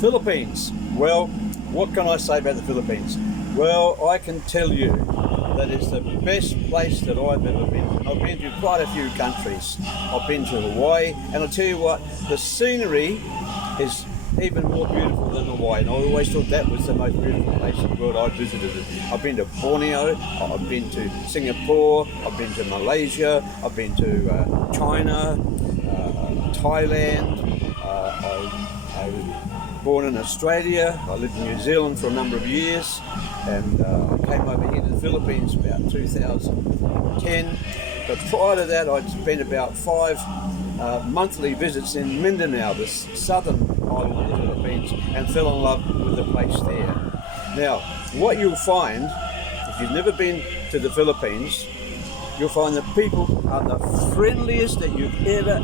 Philippines. Well, what can I say about the Philippines? Well, I can tell you that it's the best place that I've ever been. I've been to quite a few countries. I've been to Hawaii, and I'll tell you what, the scenery is even more beautiful than Hawaii. And I always thought that was the most beautiful place in the world I visited. I've been to Borneo, I've been to Singapore, I've been to Malaysia, I've been to China, Thailand. I was born in Australia. I lived in New Zealand for a number of years, and I came over here to the Philippines about 2010. But prior to that, I'd spent about 5 monthly visits in Mindanao, the southern island of the Philippines, and fell in love with the place there. Now, what you'll find, if you've never been to the Philippines, you'll find that people are the friendliest that you've ever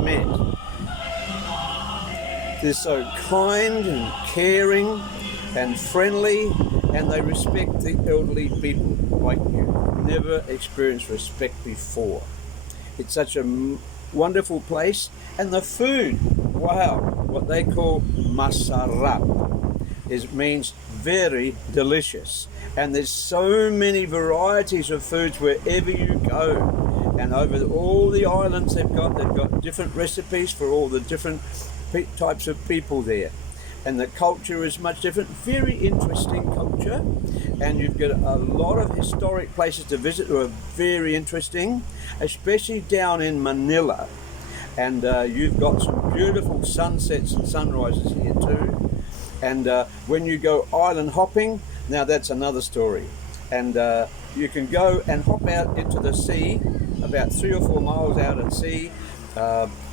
met. They're so kind and caring and friendly, and they respect the elderly people like you've never experienced respect before. It's such a wonderful place, and the food, wow, what they call masarap, means very delicious. And there's so many varieties of foods wherever you go. And over all the islands they've got different recipes for all the different types of people there. And the culture is much different, very interesting culture. And you've got a lot of historic places to visit that are very interesting, especially down in Manila. And you've got some beautiful sunsets and sunrises here too. And when you go island hopping, now that's another story. And you can go and hop out into the sea, about 3 or 4 miles out at sea,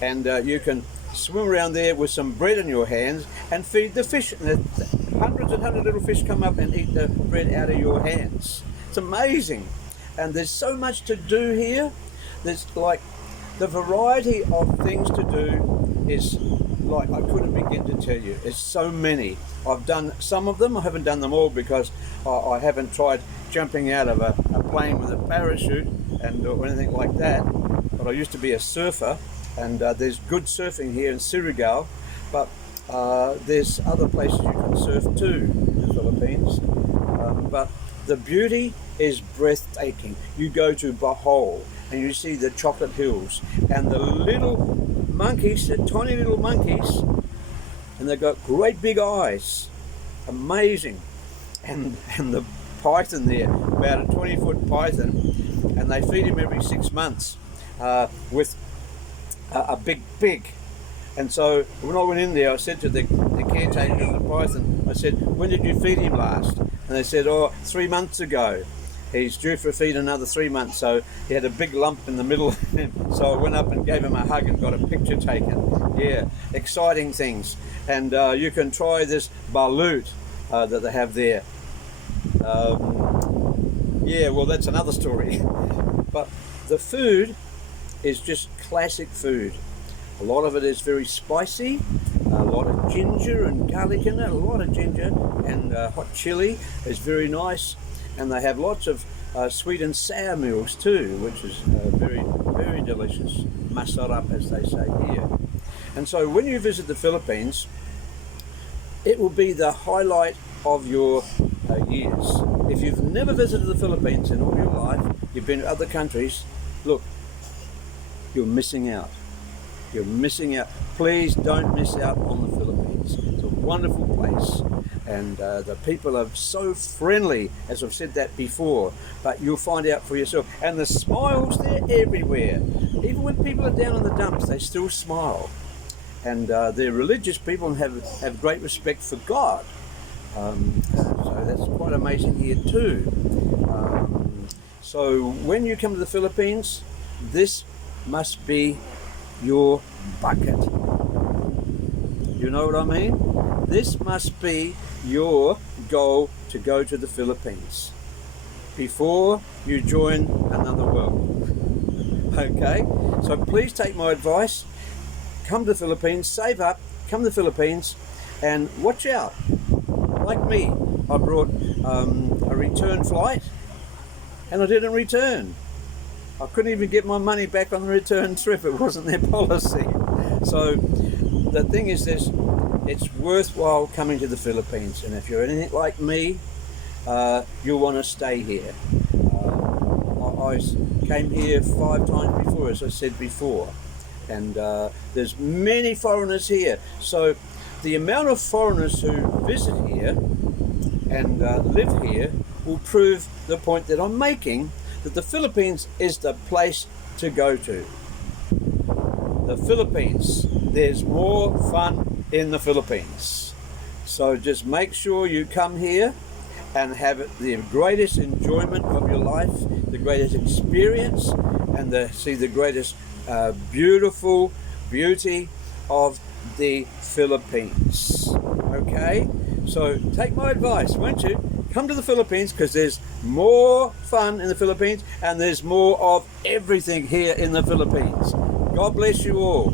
and you can swim around there with some bread in your hands and feed the fish. And hundreds and hundreds of little fish come up and eat the bread out of your hands. It's amazing. And there's so much to do here. There's like the variety of things to do is like I couldn't begin to tell you. It's so many. I've done some of them. I haven't done them all because I haven't tried jumping out of a plane with a parachute or anything like that. But I used to be a surfer, and there's good surfing here in Surigao. But there's other places you can surf too in the Philippines. But the beauty is breathtaking. You go to Bohol and you see the chocolate hills and the little monkeys, the tiny little monkeys, and they've got great big eyes. Amazing. And the python there, about a 20-foot python, and they feed him every 6 months with a big pig. And so when I went in there, I said to the caretaker of the python, I said, when did you feed him last? And they said, 3 months ago. He's due for a feed another 3 months, so he had a big lump in the middle of him. So I went up and gave him a hug and got a picture taken. Yeah, exciting things. And you can try this balut that they have there. Yeah, well, that's another story. But the food is just classic food. A lot of it is very spicy, a lot of ginger and garlic in it, a lot of ginger, and hot chili is very nice. And they have lots of sweet and sour meals too, which is very, very delicious. Masarap, as they say here. And so when you visit the Philippines, it will be the highlight of your years. If you've never visited the Philippines in all your life, you've been to other countries, look, you're missing out. You're missing out. Please don't miss out on the Philippines. It's a wonderful place. And the people are so friendly, as I've said that before, but you'll find out for yourself. And the smiles, they're everywhere. Even when people are down in the dumps, they still smile. And they're religious people and have great respect for God. So that's quite amazing here too. So when you come to the Philippines, this must be your bucket. You know what I mean? This must be your goal to go to the Philippines before you join another world. Okay? So please take my advice. Come to the Philippines, save up, come to the Philippines, and watch out. Like me, I brought a return flight and I didn't return. I couldn't even get my money back on the return trip. It wasn't their policy. So the thing is this, it's worthwhile coming to the Philippines, and if you're anything like me, you'll want to stay here. I came here 5 times before, as I said before, and there's many foreigners here. So the amount of foreigners who visit here and live here will prove the point that I'm making, that the Philippines is the place to go to. The Philippines, there's more fun in the Philippines. So just make sure you come here and have the greatest enjoyment of your life, the greatest experience, and see the greatest beautiful beauty of the Philippines. Okay? So take my advice, won't you? Come to the Philippines, because there's more fun in the Philippines and there's more of everything here in the Philippines. God bless you all.